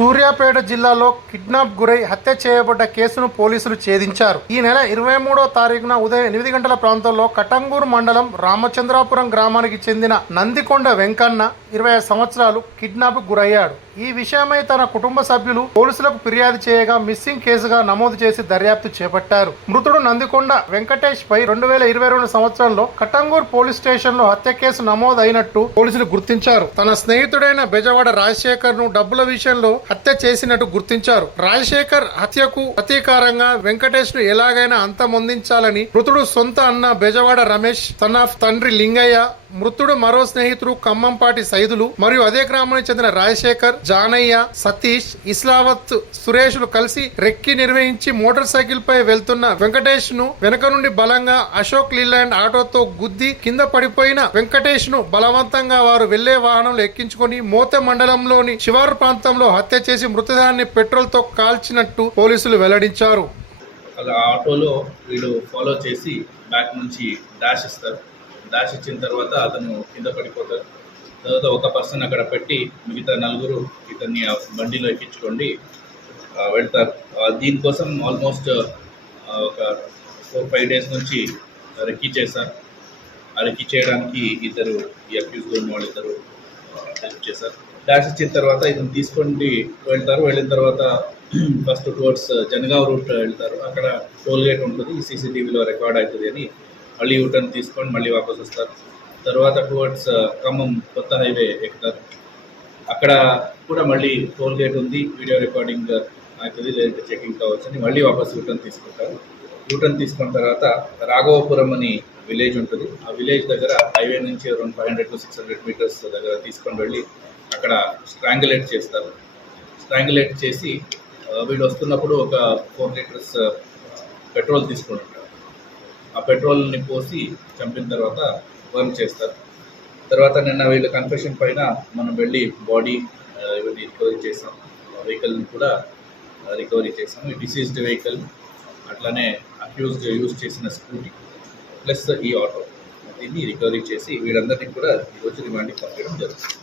సూర్యాపేట జిల్లాలో కిడ్నాప్ గురై హత్య చేయబడ్డ కేసును పోలీసులు ఛేదించారు. ఈ నెల ఇరవై మూడో తారీఖున ఉదయం ఎనిమిది గంటల ప్రాంతంలో కటంగూరు మండలం రామచంద్రాపురం గ్రామానికి చెందిన నందికొండ వెంకన్న ఇరవై ఐదు సంవత్సరాలు కిడ్నాప్ గురయ్యాడు. ఈ విషయమై తన కుటుంబ సభ్యులు పోలీసులకు ఫిర్యాదు చేయగా మిస్సింగ్ కేసుగా నమోదు చేసి దర్యాప్తు చేపట్టారు. మృతుడు నందికొండ వెంకటేష్ పై రెండు వేల ఇరవై రెండు సంవత్సరంలో కటంగూర్ పోలీస్ స్టేషన్లో హత్య కేసు నమోదైనట్టు పోలీసులు గుర్తించారు. తన స్నేహితుడైన బెజవాడ రాజశేఖర్ను డబ్బుల విషయంలో హత్య చేసినట్టు గుర్తించారు. రాజశేఖర్ హత్యకు ప్రతీకారంగా వెంకటేష్ను ఎలాగైనా అంతమొందించాలని మృతుడు సొంత అన్న బెజవాడ రమేష్ తన తండ్రి లింగయ్య మృతుడు మరో స్నేహితుడు ఖమ్మంపాటి సైదులు మరియు అదే గ్రామానికి చెందిన రాజశేఖర్ జానయ్య సతీష్ ఇస్లావత్ సురేష్లు కలిసి రెక్కి నిర్వహించి మోటార్ సైకిల్ పై వెళ్తున్న వెంకటేష్ను వెనక నుండి బలంగా అశోక్ లీలాండ్ ఆటోతో గుద్ది కింద పడిపోయిన వెంకటేష్ను బలవంతంగా వారు వెళ్ళే వాహనంలో ఎక్కించుకొని మోత మండలంలోని శివారు ప్రాంతంలో హత్య చేసి మృతదేహాన్ని పెట్రోల్తో కాల్చినట్టు పోలీసులు వెల్లడించారు. అలా ఆటోలో వీళ్ళు ఫాలో చేసి బ్యాక్ నుంచి డాష్ ఇస్తారు. డాష్ ఇచ్చిన తర్వాత అతను కింద పడిపోతారు తర్వాత ఒక పర్సన్ అక్కడ పెట్టి మిగతా నలుగురు ఇతన్ని బండిలో ఎక్కించుకోండి వెళ్తారు. దీనికోసం ఆల్మోస్ట్ ఒక ఫోర్ ఫైవ్ డేస్ నుంచి రెక్కి చేశారు. ఆ రెక్కి చేయడానికి ఇద్దరు ఈ అక్యూజ్ ఉన్న వాళ్ళు ఇద్దరు హెల్ప్ చేశారు. డాష్ ఇచ్చిన తర్వాత ఇతను తీసుకొని వెళ్తారు. వెళ్ళిన తర్వాత ఫస్ట్ టువర్డ్స్ జనగావ్ రూట్ వెళ్తారు. అక్కడ టోల్ గేట్ ఉంటుంది సీసీటీవీలో రికార్డ్ అవుతుంది అని మళ్ళీ యూటర్న్ తీసుకొని మళ్ళీ వాపస్ వస్తారు. తర్వాత టువర్డ్స్ uh, ఖమ్మం కొత్త హైవే ఎక్కుతారు. అక్కడ కూడా మళ్ళీ టోల్ గేట్ ఉంది వీడియో రికార్డింగ్ uh, అవుతుంది. లేదంటే చెకింగ్ కావచ్చు అని మళ్ళీ వాపస్ యూటర్న్ తీసుకుంటారు. యూటర్న్ తీసుకున్న తర్వాత రాఘవపురం అని విలేజ్ ఉంటుంది. ఆ విలేజ్ దగ్గర హైవే నుంచి రెండు five hundred to six hundred metres దగ్గర తీసుకొని వెళ్ళి అక్కడ స్ట్రాంగులేట్ చేస్తారు. స్ట్రాంగులేట్ చేసి వీళ్ళు వస్తున్నప్పుడు ఒక ఫోర్ లీటర్స్ పెట్రోల్ తీసుకొని ఉంటారు ఆ పెట్రోల్ని పోసి చంపిన తర్వాత బర్న్ చేస్తారు. తర్వాత నిన్న వీళ్ళ కన్ఫెషన్ పైన మనం వెళ్ళి బాడీ ఇవన్నీ రికవరీ చేసాం. వెహికల్ని కూడా రికవరీ చేసాం. ఈ డిసీజ్డ్ వెహికల్ అట్లానే అక్యూజ్డ్ యూజ్ చేసిన స్కూటీ ప్లస్ ఈ ఆటో దీన్ని రికవరీ చేసి వీళ్ళందరినీ కూడా ఈరోజు రిమాండ్కి పంపించడం జరుగుతుంది.